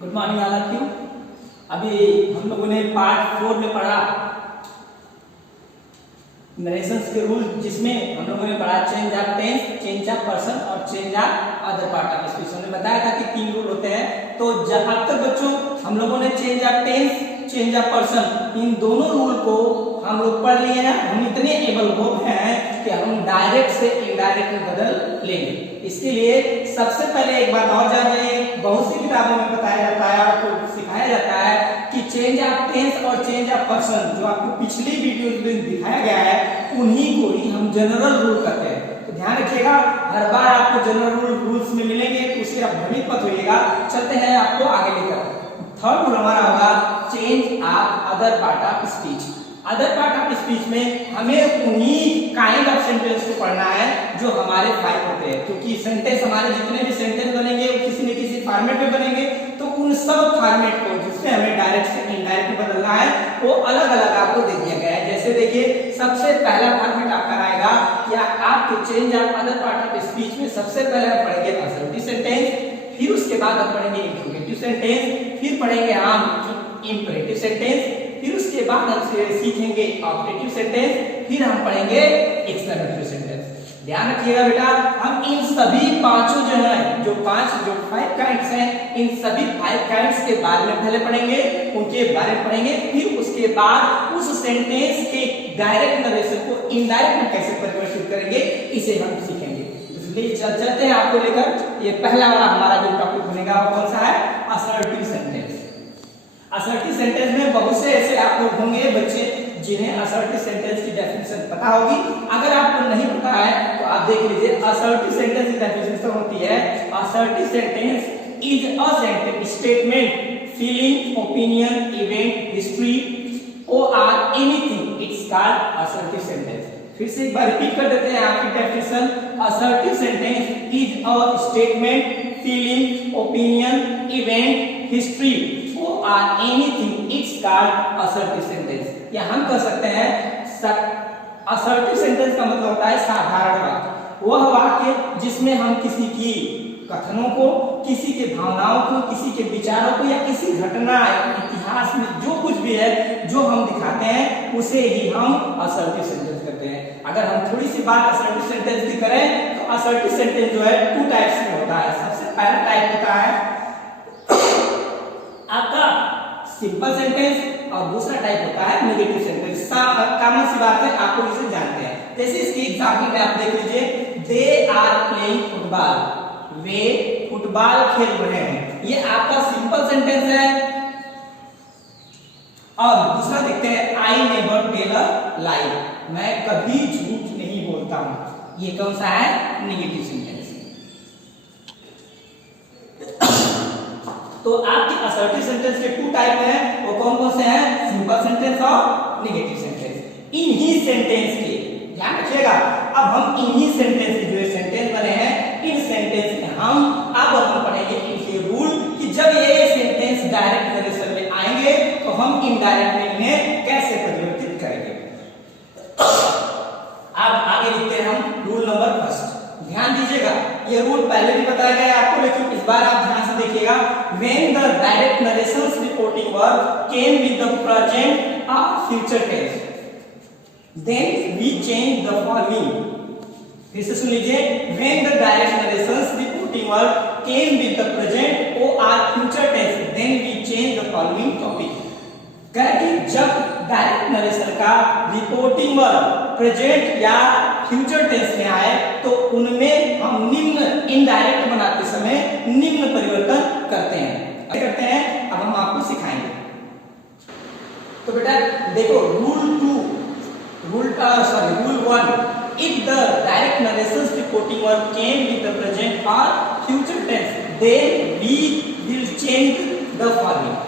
Good morning all of you. अभी हम लोगों ने पार्ट 4 में पढ़ा नरेशंस के रूल, जिसमें हम लोगों ने पढ़ा change of tense, change of person और change of other part of speech. हमने बताया था कि 3 रूल होते हैं। तो जब अब तक बच्चों हम लोगों ने change of tense, change of person, इन दोनों रूल को हम लोग पढ़ लिए हैं। हम इतने एबल हो गए हैं कि हम डायरेक्ट से इनडायरेक्ट में बदल लेंगे। इसके लिए सबसे पहले एक बात और जानिए, बहुत सी किताबों में बताया जाता है, आपको सिखाया जाता है कि चेंज ऑफ टेंस और चेंज ऑफ पर्सन, जो आपको पिछली वीडियोस में दिखाया गया है, उन्हीं को ही हम जनरल रूल कहते हैं। तो ध्यान रखिएगा, हर बार आपको जनरल रूल्स में मिलेंगे, तो उससे आप भ्रमित मत होइएगा। चलते हैं आपको आगे लेकर। थर्ड रूल हमारा होगा change of other part of speech. Other part of speech में हमें उन्हीं काइंड ऑफ सेंटेंस को पढ़ना है जो हमारे 5 होते हैं, क्योंकि सेंटेंस हमारे जितने भी सेंटेंस बनेंगे वो किसी न किसी फॉर्मेट में बनेंगे। तो उन सब फॉर्मेट को जिससे हमें डायरेक्ट से इनडायरेक्ट बदलना है वो अलग अलग आपको दे दिया गया है। जैसे देखिए, सबसे पहला फॉर्मेट आपका आएगा कि आपके change of other part of speech में सबसे पहले हम पढ़ेंगे असर्टिव सेंटेंस, फिर उसके बाद हम पढ़ेंगे इंट्रोगेटिव सेंटेंस, फिर पढ़ेंगे हम इंपरेटिव सेंटेंस, फिर उसके बाद हम सीखेंगे ऑब्जेक्टिव सेंटेंस, फिर हम पढ़ेंगे एक्सक्लेमेटरी सेंटेंस। ध्यान रखिएगा बेटा, हम इन सभी पांचों जो है, जो 5 काइंड्स हैं, इन सभी 5 काइंड्स के बारे में पहले पढ़ेंगे, उनके बारे में पढ़ेंगे, फिर उसके बाद उस सेंटेंस के डायरेक्ट नरेशन को इनडायरेक्ट में कैसे परिवर्तित करेंगे, इसे हम सीखेंगे। इसलिए चलते हैं आपको लेकर। ये पहला वाला हमारा जो टॉपिक बनेगा वो कौन सा है? Assertive sentence. असर्टिव सेंटेंस में बहुत से ऐसे आप लोग होंगे बच्चे जिन्हें असर्टिव सेंटेंस की डेफिनेशन पता होगी। अगर आपको नहीं पता है तो आप देख लीजिए, असर्टिव सेंटेंस की डेफिनेशन होती है, assertive sentence is a sentence statement, feeling, opinion, event, history और anything, it's called assertive sentence. फिर से एक बार रिपीट कर देते हैं आपकी definition. Assertive sentence is a statement, feeling, opinion, event, history or anything, it's called assertive sentence। या हम कह सकते हैं assertive sentence का मतलब होता है साधारण वाक्य, वह वाक्य जिसमें हम किसी की कथनों को, किसी के भावनाओं को, किसी के विचारों को या किसी घटना इतिहास में जो कुछ भी है जो हम दिखाते हैं उसे ही हम assertive sentence कहते हैं। अगर हम थोड़ी सी बात assertive sentence की करें तो assertive sentence जो है 2 टाइप्स में होता है। सबसे पहला टाइप होता है आपका सिंपल सेंटेंस और दूसरा टाइप होता है नेगेटिव सेंटेंस। कॉमन सी बात है, आपको इसे जानते हैं। जैसे इसकी एग्जांपल में आप देख लीजिए, दे आर प्लेइंग फुटबॉल, वे फुटबॉल खेल रहे हैं। ये आपका सिंपल सेंटेंस है। और दूसरा देखते हैं, आई नेवर टेल अ लाई, मैं कभी झूठ नहीं बोलता हूं। ये कौन सा है? Negative sentence. तो आपके असर्टिव सेंटेंस के 2 टाइप हैं, वो कौन कौन से हैं? सिंपल सेंटेंस और नेगेटिव सेंटेंस। इन्हीं सेंटेंस के ध्यान रखिएगा, अब हम इन्हीं सेंटेंस के जो सेंटेंस बने हैं, इन सेंटेंस में हम पढ़ेंगे इनके रूल कि जब ये सेंटेंस डायरेक्ट नरेशन में आएंगे तो हम इनडायरेक्ट में इन्हें कैसे परिवर्तित करेंगे। अब आगे लिखते हैं हम रूल नंबर 1। ध्यान दीजिएगा, ये रूल पहले भी बताया गया है आपको, लेकिन इस बार आप ध्यान से देखिएगा। When the direct narrations reporting work came with the present or future tense, then we change the following। फिर से सुन लीजिए, when the direct narrations reporting work came with the present or future tense, then we change the following topic। कह कि जब direct narration का reporting work present या future tense में आए तो उनमें हम निम्न इनडायरेक्ट बनाते समय निम्न परिवर्तन करते हैं। अब हम आपको सिखाएंगे। तो बेटा देखो, rule 1, if the direct narrations reporting work came with the present और future tense, then we will change the following.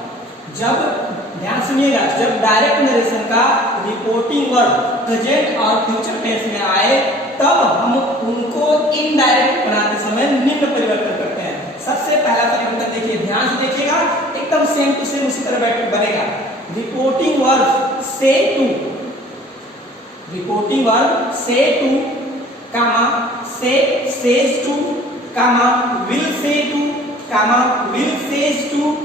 जब ध्यान सुनिएगा, जब डायरेक्ट नरेशन का रिपोर्टिंग वर्क प्रेजेंट और फ्यूचर टेंस में आए तब हम उनको इनडायरेक्ट बनाते समय निम्न परिवर्तन करते हैं। सबसे पहला परिवर्तन देखिए, ध्यान से देखिएगा, एकदम सेम टू सेम उसी तरह बनेगा। Reporting verb say to, reporting verb say to, कामा से सेज टू, कामा विल से टू, कामा विल सेज टू,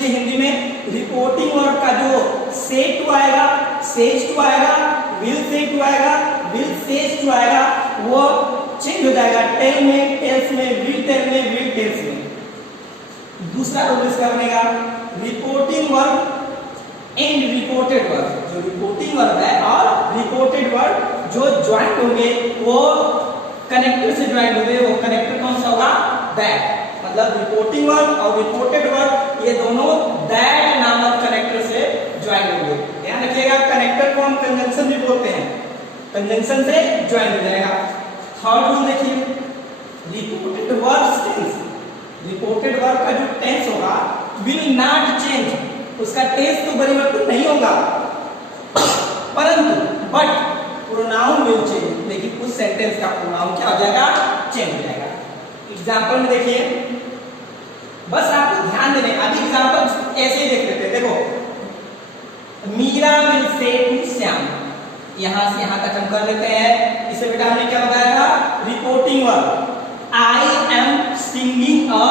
लीजिए हिंदी में रिपोर्टिंग वर्ब का जो से टू आएगा, सेज टू आएगा, विल से टू आएगा, विल सेज टू आएगा, वो चेंज हो जाएगा टेल में, टेल्स में, विल टेल में, विल टेल्स में। दूसरा रूल इसका बनेगा reporting verb and reported verb. जो रिपोर्टिंग वर्ब है और रिपोर्टेड वर्ब जो ज्वाइंट होंगे वो कनेक्टर से ज्वाइंट होंगे, वो कनेक्टर कौन सा होगा? दैट। मतलब रिपोर्टिंग वर्ब और रिपोर्टेड वर्ब ये दोनों दैट नामक कनेक्टर से ज्वाइंट होंगे। ध्यान रखिएगा, कनेक्टर को हम कंजंक्शन भी बोलते हैं, कंजंक्शन से ज्वाइंट हो जाएगा। थर्ड रूल देखिए, reported verb tense. Reported verb का जो टेंस होगा विल नॉट चेंज, उसका टेंस तो परिवर्तन नहीं होगा, परंतु बट प्रोनाउन विल चेंज, लेकिन उस सेंटेंस का प्रोनाउन क्या हो जाएगा? चेंज हो जाएगा। एग्जांपल में देखिए, बस आपको ध्यान देने, अभी एग्जांपल ऐसे ही देख लेते हैं। देखो, Meera will say to Shyam, यहां से यहां तक हम कर लेते हैं। इसे बेटा हमने क्या बताया था? Reporting verb. I am singing a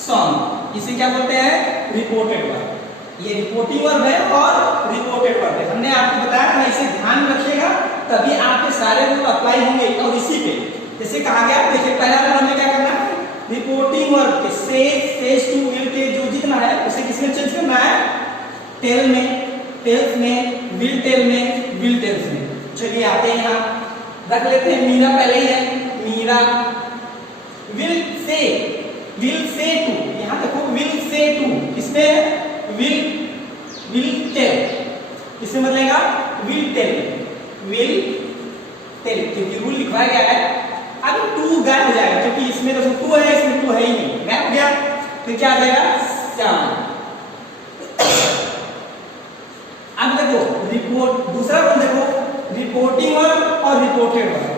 song, इसे क्या बोलते हैं? Reported verb. ये रिपोर्टिंग वर्ब है और रिपोर्टेड वर्ब है। हमने आपको बताया था, इसे ध्यान रखिएगा, तभी आपके सारे रूल अप्लाई होंगे। और इसी पे जैसे कहा गया, देखिए पहला बार हमें क्या करना है? रिपोर्टिंग वर्ब के से, सेज टू, विल के जो जितना है उसे किसमें चेंज करना है? टेल में, टेल्स में, विल टेल में, विल टेल्स में। चलिए आते हैं यहाँ, रख लेते हैं मीरा पहले ही है। मीरा विल से टू, यहाँ देखो विल से टू किसमें? विल टेल, किसमें बदलेगा? विल टेल, विल टेल, क्योंकि रूल लिखवाया गया है। अब टू गायब हो जाएगा, क्योंकि इसमें तो टू है, इसमें टू है ही नहीं, गायब हो गया। फिर क्या आ जाएगा? श्याम। अब देखो रिपोर्ट, दूसरा रूल देखो, रिपोर्टिंग वर्ब और रिपोर्टेड वर्ब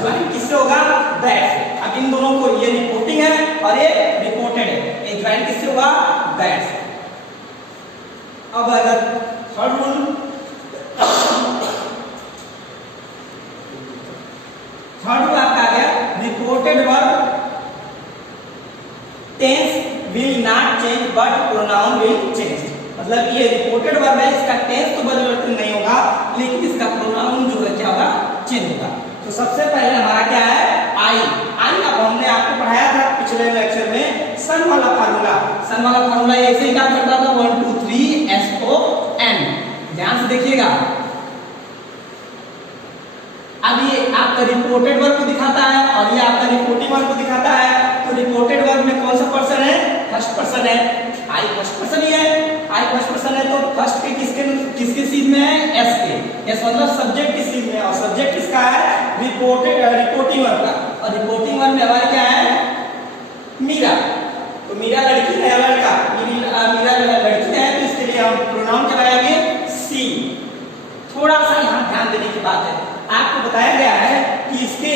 ज्वाइन किससे होगा? दैट से। अब इन दोनों को, ये रिपोर्टिंग है और ये रिपोर्टेड है, ये ज्वाइन किससे होगा? दैट से। अब अगर थर्ड रूल, आपका आ गया reported verb tense will not change but pronoun will change. मतलब ये रिपोर्टेड वर्ब है, इसका टेंस तो परिवर्तन नहीं होगा, लेकिन इसका प्रोनाउन जो है क्या होगा? चेंज होगा। तो सबसे पहले हमारा क्या है? आई। अब हमने आपको पढ़ाया था पिछले लेक्चर में सन वाला फार्मूला। सन वाला फार्मूला ऐसे ही काम करता था, 1 2 3 SON। ध्यान से देखिएगा, अब ये आपका रिपोर्टेड वर्ब को दिखाता है और ये आपका रिपोर्टिंग वर्ब को दिखाता है। तो रिपोर्टेड वर्ब में कौन सा पर्सन है? फर्स्ट पर्सन है, आई फर्स्ट पर्सन ही है। आई फर्स्ट पर्सन है तो फर्स्ट के किसके सीध में है? एस के। एस मतलब सब्जेक्ट की सीध में, और सब्जेक्ट किसका है? रिपोर्टिंग वर्ब का। और रिपोर्टिंग वर्ब में हमारा क्या है? मीरा। तो मीरा लड़की है या लड़का? मीरा लड़की है, तो इसके लिए हम प्रोनाउन क्या लगाएंगे? सी। थोड़ा सा यहाँ ध्यान देने की बात है, आपको बताया गया है कि इसके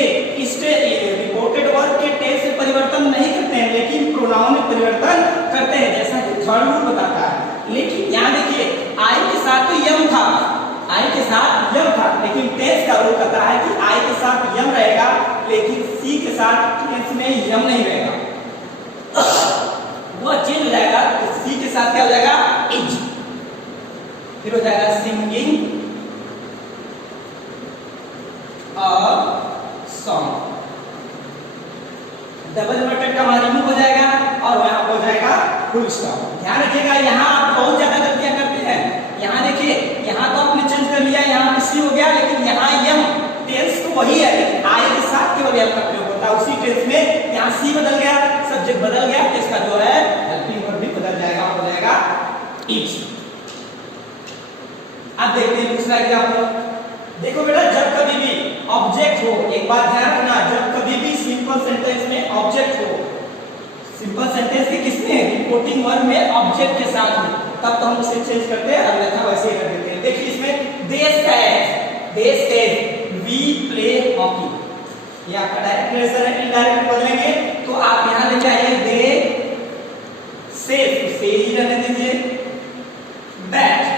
रिपोर्टेड वर्ब के टेंस से परिवर्तन नहीं करते हैं, लेकिन प्रोनाउन में परिवर्तन करते हैं, जैसा कि थर्ड रूल बताता है। लेकिन यहाँ देखिए, आई के साथ तो यम था, आई के साथ यम था, लेकिन टेंस का रूल कहता है कि आई के साथ यम रहेगा, लेकिन सी के साथ टेंस में यम नहीं रहेगा, वो चेंज हो जाएगा। तो सी के साथ क्या हो जाएगा? इज। फिर हो जाएगा सिंगिंग सॉन्ग। डबल इन्वर्टेड का हमारा रिमूव हो जाएगा और वहां हो जाएगा फुल स्टॉप। ध्यान रखिएगा, यहाँ आप बहुत ज्यादा गलतियां करते हैं। यहाँ देखिए, यहाँ तो आपने चेंज कर लिया, यहाँ पे सी हो गया, लेकिन यहाँ यम टेंस तो वही है, लेकिन आई के साथ केवल यम का प्रयोग होता है। उसी टेंस में यहाँ सी बदल गया, सब्जेक्ट बदल गया, तो इसका जो है हेल्पिंग वर्ब भी बदल जाएगा, हो जाएगा इज। अब देखते हैं दूसरा एग्जांपल। देखो बेटा, जब कभी भी ऑब्जेक्ट हो, एक बात ध्यान रखना, जब कभी भी सिंपल सेंटेंस में ऑब्जेक्ट हो, सिंपल सेंटेंस के किसमें? रिपोर्टिंग वर्ब में ऑब्जेक्ट के साथ हो, तब तो हम उसे चेंज करते हैं, अन्यथा वैसे ही कर देते हैं। देखिए इसमें देश का है, देश से वी प्ले हॉकी, ये आपका डायरेक्ट रिलेशन है। इनडायरेक्ट बदलेंगे तो आप यहां लेके आइए दे से ही रहने दीजिए, दैट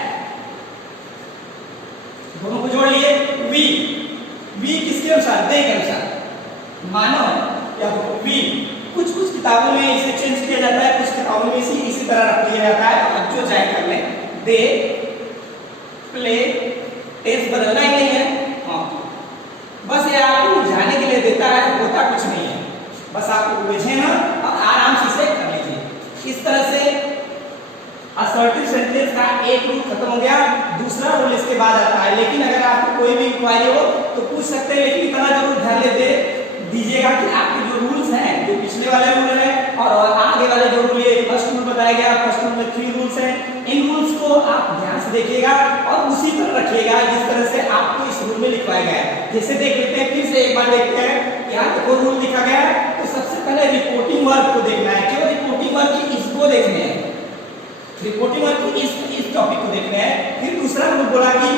दोनों को जोड़ लिए। वी किसके अनुसार? दे के अनुसार, मानव या वी। कुछ किताबों में इसे चेंज किया जाता है, कुछ किताबों में इसे तरह रख लिया जाता है। अब जो चाहे कर लें, दे प्ले टेस्ट बदलना ही नहीं है, हाँ बस ये आपको उलझाने के लिए देता है, होता कुछ नहीं है, बस आपको उलझे ना और आराम से इसे कर लीजिए। इस तरह से असर्टिव सेंटेंस का एक रूल खत्म हो गया, दूसरा रूल इसके बाद आता है। लेकिन अगर आपको कोई भी इंक्वायरी हो तो पूछ सकते हैं, लेकिन इतना जरूर ध्यान देते दीजिएगा कि आपके जो रूल्स हैं, जो पिछले वाले रूल हैं और आगे वाले जो रूल है, फर्स्ट रूल बताया गया, फर्स्ट रूल में 3 रूल्स हैं, इन रूल्स को आप ध्यान से देखिएगा और उसी पर रखिएगा जिस तरह से आपको इस रूल में लिखवाया गया है। जैसे देख लेते हैं, फिर से एक बार देखते हैं, यहाँ देखो रूल लिखा गया है, तो सबसे पहले रिपोर्टिंग वर्ब को देखना है, केवल रिपोर्टिंग वर्ब की इसको देखने हैं, रिपोर्टिंग वर्ब की इस टॉपिक को देखना है। फिर दूसरा रूल बोला कि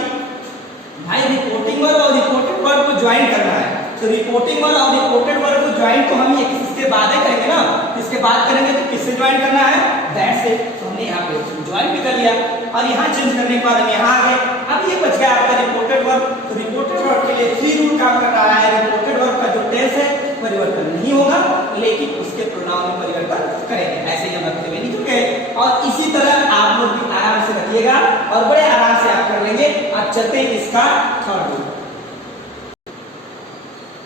भाई रिपोर्टिंग वर्ब और रिपोर्टेड वर्ब को ज्वाइन करना है, तो रिपोर्टिंग वर्ब और रिपोर्टेड वर्ब को ज्वाइन तो हम इसके बाद ही करेंगे ना, इसके बाद करेंगे तो किससे ज्वाइन करना है, दैट से, तो हमने यहाँ पे ज्वाइन भी कर लिया और यहाँ चेंज करने के बाद हम यहाँ आ गए। अब ये बच गया आपका रिपोर्टेड वर्ब, तो रिपोर्टेड वर्ब के लिए 3 रूल काम कर रहा है। रिपोर्टेड वर्ब का जो टेंस है परिवर्तन नहीं होगा, लेकिन उसके प्रोनाउन में परिवर्तन करेंगे, ऐसे ही हम रखते हुए नहीं चुके। और इसी तरह आप लोग भी आराम से रखिएगा और बड़े आराम से आप कर लेंगे। अब चलते हैं इसका थर्ड रूल।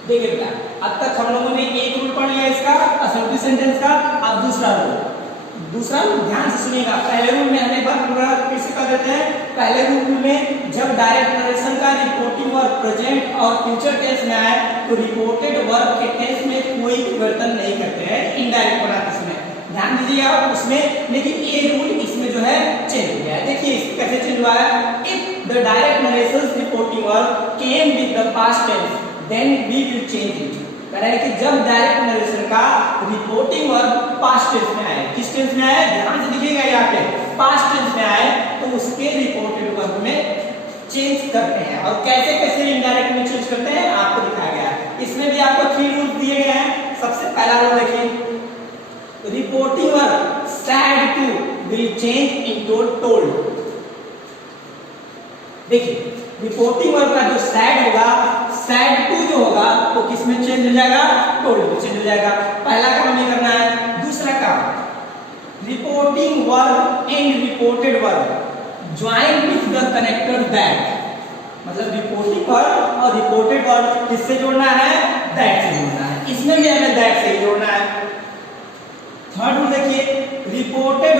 देखिए बेटा, अब तक हम लोगों ने एक रूल पढ़ लिया इसका असर्टिव सेंटेंस का, अब दूसरा रूल ध्यान से सुनिएगा। पहले रूल में हमें बार पूरा फिर से कर देते हैं। पहले रूल में जब डायरेक्ट नरेशन का रिपोर्टिंग वर्ब प्रेजेंट और फ्यूचर टेंस में आए तो रिपोर्टेड वर्ब के टेंस में कोई परिवर्तन नहीं करते हैं, इनडायरेक्ट बनाते समय ध्यान दीजिएगा उसमें। लेकिन ये रूल इसमें जो है चेंज हो गया है, देखिए कैसे चेंज हुआ है। If the direct narration reporting verb came with the past tense then we will change it. कह रहा है कि जब डायरेक्ट नरेशन का रिपोर्टिंग वर्ब पास्ट टेंस में आए, किस टेंस में आए, ध्यान से देखिएगा, यहाँ पे पास्ट टेंस में आए तो उसके रिपोर्टेड वर्ब में चेंज करते हैं। और कैसे कैसे इनडायरेक्ट में चेंज करते हैं आपको दिखाया गया है। इसमें भी आपको 3 रूल दिए गए हैं। सबसे पहला रूल देखिए, reporting verb said to will change into told. देखिए रिपोर्टिंग वर्ब का जो सैड होगा, सैड टू जो होगा वो किस में चेंज हो जाएगा, टोल्ड में चेंज हो जाएगा। पहला काम ये करना है। दूसरा काम, reporting verb and reported verb join with the connector that, मतलब रिपोर्टिंग वर्ब और रिपोर्टेड वर्ब किससे जोड़ना है, दैट से जोड़ना है। इसमें भी हमें दैट से ही जोड़ना है। थर्ड रूल देखिए, reported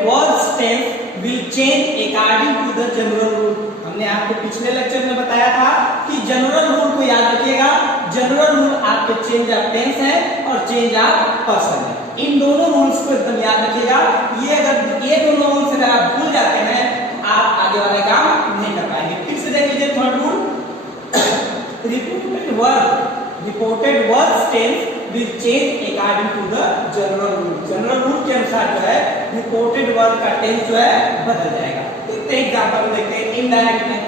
verbs tense will change according to the general rule. हमने आपको पिछले लेक्चर में बताया था कि जनरल रूल को याद रखिएगा। जनरल रूल आपके चेंज ऑफ टेंस है और चेंज ऑफ पर्सन है, इन दोनों रूल्स को एकदम याद रखिएगा। ये दोनों रूल्स अगर आप भूल जाते हैं तो आप आगे वाला काम नहीं कर पाएंगे। फिर से देख लीजिए third rule, reported verbs tense will change according to the general rule। General rule के अनुसार जो है रिपोर्टेड वर्ब का टेंस जो है बदल जाएगा। एक एग्जांपल देखते हैं इनडायरेक्ट में।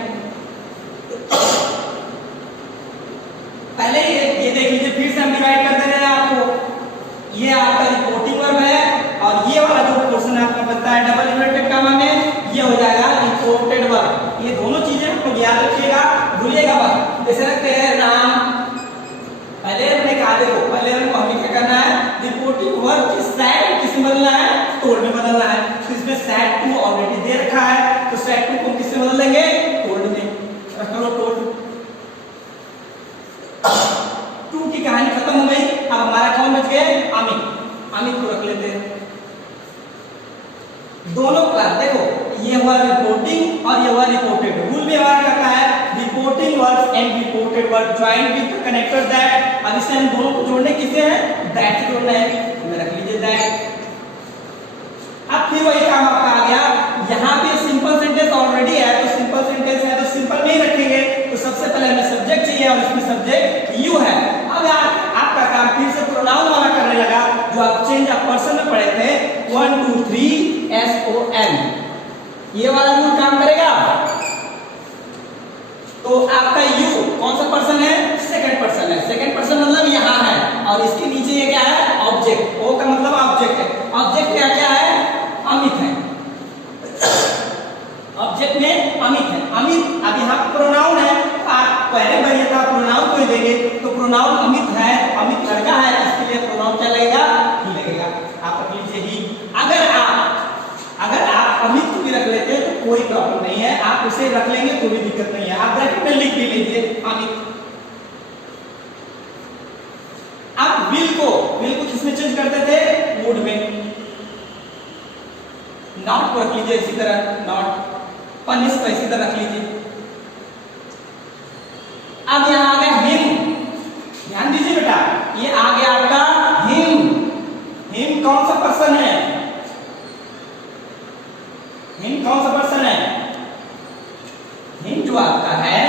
पहले ये देख लीजिए, फिर से हम डिवाइड कर दे रहे हैं आपको। ये आपका रिपोर्टिंग वर्ब है और ये वाला जो पोर्शन आपको पता है डबल इन्वर्टेड कॉमा में, ये हो जाएगा रिपोर्टेड वर्ब। ये दोनों चीजें आपको याद रखिएगा, भूलिएगा मत। जैसे रखते हैं राम, पहले हमने कहा देखो, पहले हमको हमें क्या करना है, रिपोर्टिंग वर्ब की सैड किसमें बदलना है, टोल्ड में बदलना है। तो इसमें सैड टू ऑलरेडी दे रखा है, तो सैड टू को किसमें बदल देंगे, टोल्ड में। रखो टोल्ड। टू की कहानी खत्म हो गई। अब हमारा कौन बच गए, अमित को रख लेते हैं। दोनों क्लास देखो, ये हुआ रिपोर्टिंग और ये हुआ रिपोर्टेड। रूल में हमारा कहता है reporting verb and reported verb join with the connector that. अब इसे हम दोनों को जोड़ने किससे है, दैट से जोड़ना है, तो रख लीजिए दैट। अब फिर वही काम आपका आ गया। यहाँ पे सिंपल सेंटेंस ऑलरेडी है, तो सिंपल सेंटेंस है तो सिंपल में ही रखेंगे। तो सबसे पहले हमें सब्जेक्ट चाहिए और इसमें सब्जेक्ट यू है। अब आपका काम फिर से प्रोनाउन वाला करने लगा, जो आप चेंज ऑफ पर्सन में पढ़े थे 1 2 3 SON। ये वाला रूल काम करेगा। तो आपका यू कौन सा पर्सन है, सेकंड पर्सन है। सेकंड पर्सन मतलब यहाँ है और इसके नीचे ये क्या है, ऑब्जेक्ट। ओ का मतलब ऑब्जेक्ट है। ऑब्जेक्ट क्या क्या है, अमित है। ऑब्जेक्ट में अमित है। अमित अब यहाँ प्रोनाउन है, आप पहले वरीयता प्रोनाउन को देंगे, तो प्रोनाउन अमित है, अमित लड़का है, इसके लिए प्रोनाउन क्या लगेगा, ही लगेगा। आप लिख लीजिए ही। कोई प्रॉब्लम नहीं है, आप उसे रख लेंगे कोई दिक्कत नहीं है, आप ब्रैकेट में लिख भी लीजिए अमित। आप विल को किसमें चेंज करते थे? वुड में। नॉट को रख लीजिए इसी तरह, नॉट। पनिश को इसी तरह रख लीजिए। अब यहां आ गया हिम, ध्यान दीजिए बेटा, ये आ गया आपका हिम। हिम कौन सा पर्सन है? हिम कौन सा पर्सन है? हिम जो आपका है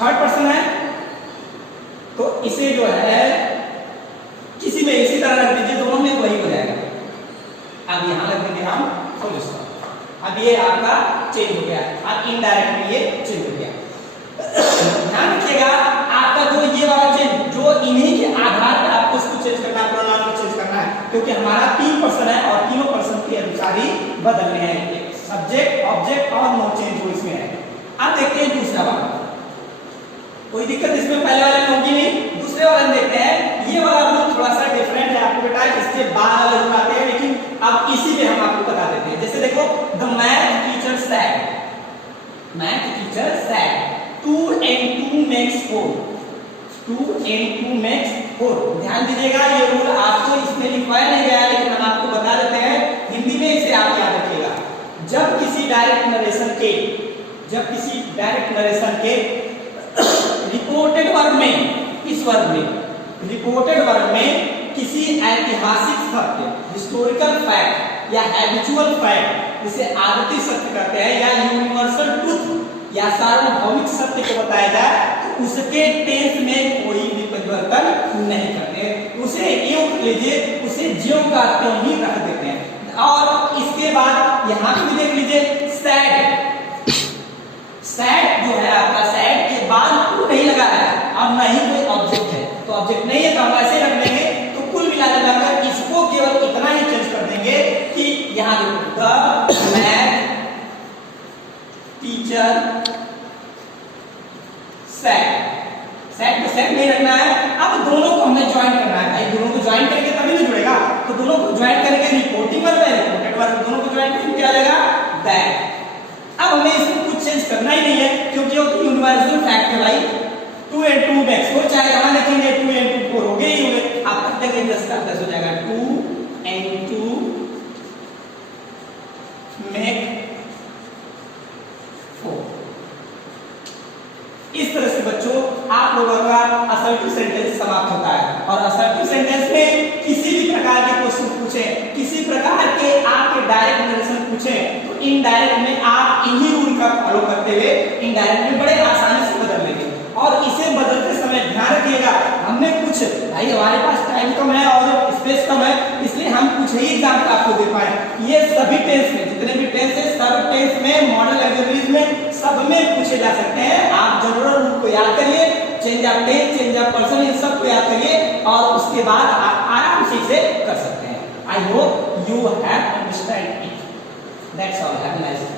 थर्ड पर्सन है, तो इसे जो है किसी में इसी तरह रख दीजिए, दोनों में वही हो जाएगा। अब यहां रख देंगे हम फुल स्टॉप। अब ये आपका चेंज हो गया, अब इनडायरेक्ट में ये चेंज हो गया। ध्यान रखिएगा आपका जो ये वाला चेंज, जो इन्हीं के आधार पर आपको इसको चेंज करना है, प्रोनाउन को चेंज करना है, क्योंकि हमारा 3 पर्सन है और तीनों पर्सन के अनुसार ही बदलने हैं, सब्जेक्ट, ऑब्जेक्ट और नो चेंज जो इसमें है। अब देखते हैं दूसरा वाला, कोई दिक्कत इसमें पहले वाले में होगी नहीं। दूसरे वाले में देखते हैं, ये वाला रूल थोड़ा सा डिफरेंट है आपको बेटा, इसके बाद वाले रूल आते हैं, लेकिन अब इसी पे हम आपको बता देते हैं। जैसे देखो, the math teacher said, math teacher said 2 and 2 makes 4, 2 and 2 makes 4। ध्यान दीजिएगा, ये रूल आपको इसमें लिखवाया नहीं गया है, लेकिन हम आपको बता देते हैं हिंदी में, इसे आप याद रखिएगा। जब किसी डायरेक्ट नरेशन के रिपोर्टेड वर्ब में, इस वर्ब में रिपोर्टेड वर्ब में किसी ऐतिहासिक सत्य, हिस्टोरिकल फैक्ट या हैबिचुअल फैक्ट, जिसे आदती सत्य कहते हैं, या यूनिवर्सल ट्रुथ या सार्वभौमिक सत्य को बताया जाए, तो उसके टेंस में कोई भी परिवर्तन नहीं करते, उसे यूं लीजिए, उसे ज्यों का त्यों ही रख देते हैं। और इसके बाद यहां पे देख लीजिए, सैड, सैड जो है आपका, सैड के बाद टू नहीं लगा है और ना ही कोई ऑब्जेक्ट है, तो ऑब्जेक्ट नहीं है तो हम ऐसे रख लेंगे। तो कुल मिलाकर इसको केवल इतना ही चेंज कर देंगे कि यहां देखो, the math teacher said, said को सेड नहीं रखना है। अब दोनों को हमें ज्वाइन करना है, भाई दोनों को ज्वाइन करेंगे तभी तो जुड़ेगा, तो दोनों को ज्वाइन करेंगे, रिपोर्टिंग वर्ब है, रिपोर्टेड वर्ब, दोनों को ज्वाइन करके क्या आ जाएगा? दैट। अब हमें इसमें कुछ चेंज करना ही नहीं है, क्योंकि वो यूनिवर्सल फैक्ट है भाई, 2 and 2 makes 4, चाहे यहां लिखेंगे 2 and 2 4 हो गए ही होंगे। आप तक देंगे 10 का 10 हो जाएगा, 2 and 2 make 4। इस तरह से बच्चों आप लोगों का असर्टिव सेंटेंस समाप्त होता है। और असर्टिव सेंटेंस में किसी भी प्रकार के क्वेश्चन पूछे, किसी प्रकार के आपके डायरेक्ट नरेशन पूछे, तो इनडायरेक्ट में आप इन्हीं रूल का फॉलो करते हुए इनडायरेक्ट में बड़े आसानी से बदल लेंगे। और इसे बदलते समय ध्यान रखिएगा, हमने कुछ, भाई हमारे पास टाइम कम है और स्पेस कम है, इसलिए हम कुछ ही एग्जाम्पल आपको दे पाए। ये सभी टेंस में, जितने भी टेंस है, सब टेंस में, मॉडल ऑक्सिलरीज में, सब में पूछे जा सकते हैं। आप जरूर रूल को याद करिए, change of tense, change of person, इन सब को याद करिए और उसके बाद आप आराम से इसे कर सकते हैं। I hope you have understand it. That's all, have a nice day.